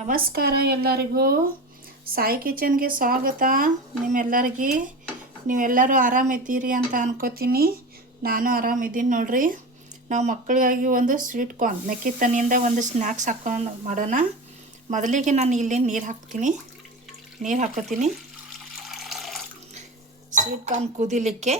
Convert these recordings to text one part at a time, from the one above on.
ನಮಸ್ಕಾರ ಎಲ್ಲರಿಗೂ. ಸಾಯಿ ಕಿಚನ್ಗೆ ಸ್ವಾಗತ. ನೀವೆಲ್ಲರೂ ಆರಾಮಿದ್ದೀರಿ ಅಂತ ಅನ್ಕೋತೀನಿ. ನಾನು ಆರಾಮಿದ್ದೀನಿ ನೋಡ್ರಿ. ನಾವು ಮಕ್ಕಳಿಗಾಗಿ ಒಂದು ಸ್ವೀಟ್ ಕಾರ್ನ್ ಮೆಕ್ಕಿ ತನಿಯಿಂದ ಒಂದು ಸ್ನ್ಯಾಕ್ಸ್ ಹಾಕೊಂಡು ಮಾಡೋಣ. ಮೊದಲಿಗೆ ನಾನು ಇಲ್ಲಿ ನೀರು ಹಾಕೋತೀನಿ ಸ್ವೀಟ್ ಕಾರ್ನ್ ಕುದಿಲಿಕ್ಕೆ.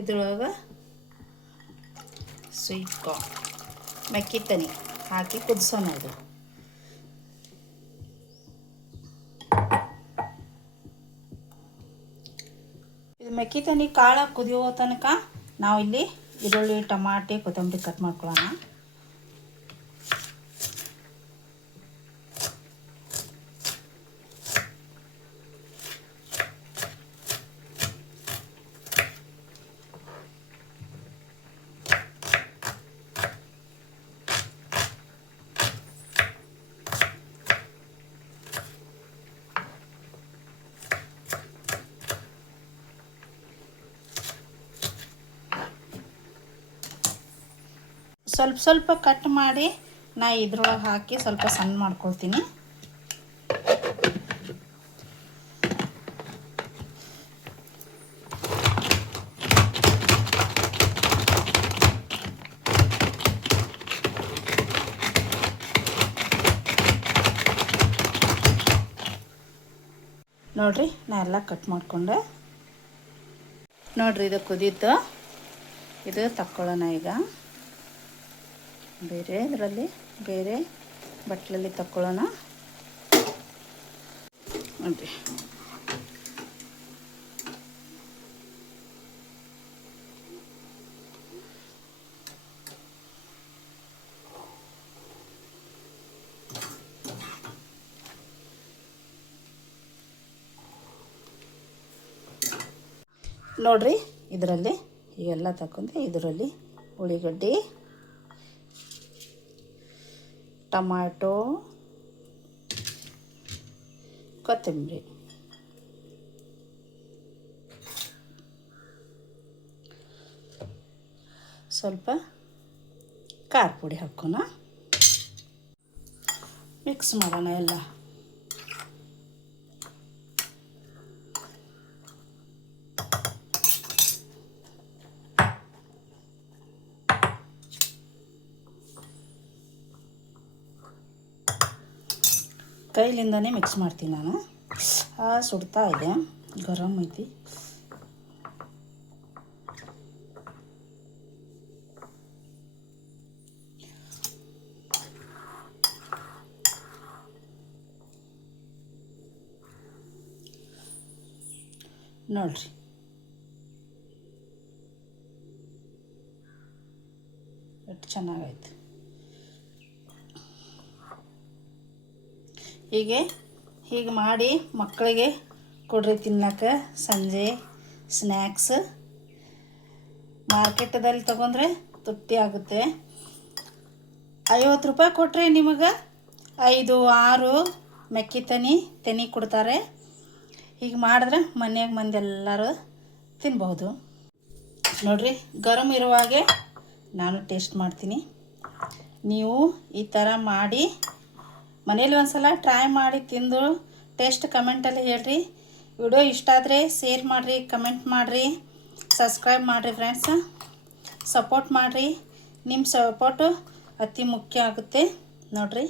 ಇದ್ರೊಳಗೆ ಸ್ವೀಟ್ ಕಾರ್ನ್ ಮೆಕ್ಕಿ ತನಿ ಹಾಕಿ ಕುದಿಸೋಣ. ಇದು ಮೆಕ್ಕಿ ತನಿ ಕಾಳು ಕುದಿಯೋ ತನಕ ನಾವು ಇಲ್ಲಿ ಈರುಳ್ಳಿ, ಟಮಾಟೆ, ಕೊತ್ತಂಬರಿ ಕಟ್ ಮಾಡ್ಕೊಳ್ಳೋಣ. ಸ್ವಲ್ಪ ಕಟ್ ಮಾಡಿ ನಾ ಇದ್ರೊಳಗೆ ಹಾಕಿ ಸ್ವಲ್ಪ ಸಣ್ಣ ಮಾಡ್ಕೊಳ್ತೀನಿ. ನೋಡ್ರಿ, ನಾ ಎಲ್ಲ ಕಟ್ ಮಾಡ್ಕೊಂಡೆ. ನೋಡ್ರಿ, ಇದು ಕುದೀತು. ಇದು ತಕ್ಕೊಳ್ಳೋಣ. ಈಗ ಬೇರೆ ಬಟ್ಲಲ್ಲಿ ತಕ್ಕೊಳ್ಳೋಣ. ನೋಡಿರಿ, ನೋಡ್ರಿ, ಇದರಲ್ಲಿ ಎಲ್ಲ ತಗೊಂಡು ಇದರಲ್ಲಿ ಉಳ್ಳಿಗಡ್ಡಿ, ಟೊಮ್ಯಾಟೊ, ಕೊತ್ತಂಬರಿ, ಸ್ವಲ್ಪ ಖಾರ ಪುಡಿ ಹಾಕೋಣ. ಮಿಕ್ಸ್ ಮಾಡೋಣ ಎಲ್ಲ. ಕೈಲಿಂದನೇ ಮಿಕ್ಸ್ ಮಾಡ್ತೀನಿ ನಾನು. ಸುಡ್ತಾ ಇದೆ, ಗರಂ ಐತಿ. ನೋಡ್ರಿ, ಎಷ್ಟು ಚೆನ್ನಾಗೈತೆ. ಹೀಗೆ ಮಾಡಿ ಮಕ್ಕಳಿಗೆ ಕೊಡ್ರಿ ತಿನ್ನಕ್ಕೆ. ಸಂಜೆ ಸ್ನ್ಯಾಕ್ಸ್. ಮಾರ್ಕೆಟದಲ್ಲಿ ತೊಗೊಂಡ್ರೆ ತುಟ್ಟಿ ಆಗುತ್ತೆ. 50 ರೂಪಾಯಿ ಕೊಟ್ಟರೆ ನಿಮಗೆ 5-6 ಮೆಕ್ಕಿ ತನಿ ಕೊಡ್ತಾರೆ. ಹೀಗೆ ಮಾಡಿದ್ರೆ ಮನ್ಯಾಗ ಮಂದಿ ಎಲ್ಲರೂ ತಿನ್ಬಹುದು. ನೋಡ್ರಿ, ಗರಂ ಇರುವಾಗೆ ನಾನು ಟೇಸ್ಟ್ ಮಾಡ್ತೀನಿ. ನೀವು ಈ ಥರ ಮಾಡಿ ಮನೇಲಿ ಒಂದ್ಸಲ ಟ್ರೈ ಮಾಡಿ ತಿಂದು ಟೇಸ್ಟ್ ಕಮೆಂಟಲ್ಲಿ ಹೇಳ್ರಿ. ವಿಡಿಯೋ ಇಷ್ಟ ಆದರೆ ಶೇರ್ ಮಾಡಿರಿ, ಕಮೆಂಟ್ ಮಾಡಿರಿ, ಸಬ್ಸ್ಕ್ರೈಬ್ ಮಾಡಿರಿ ಫ್ರೆಂಡ್ಸ್. ಸಪೋರ್ಟ್ ಮಾಡಿರಿ. ನಿಮ್ಮ ಸಪೋರ್ಟು ಅತಿ ಮುಖ್ಯ ಆಗುತ್ತೆ. ನೋಡಿರಿ.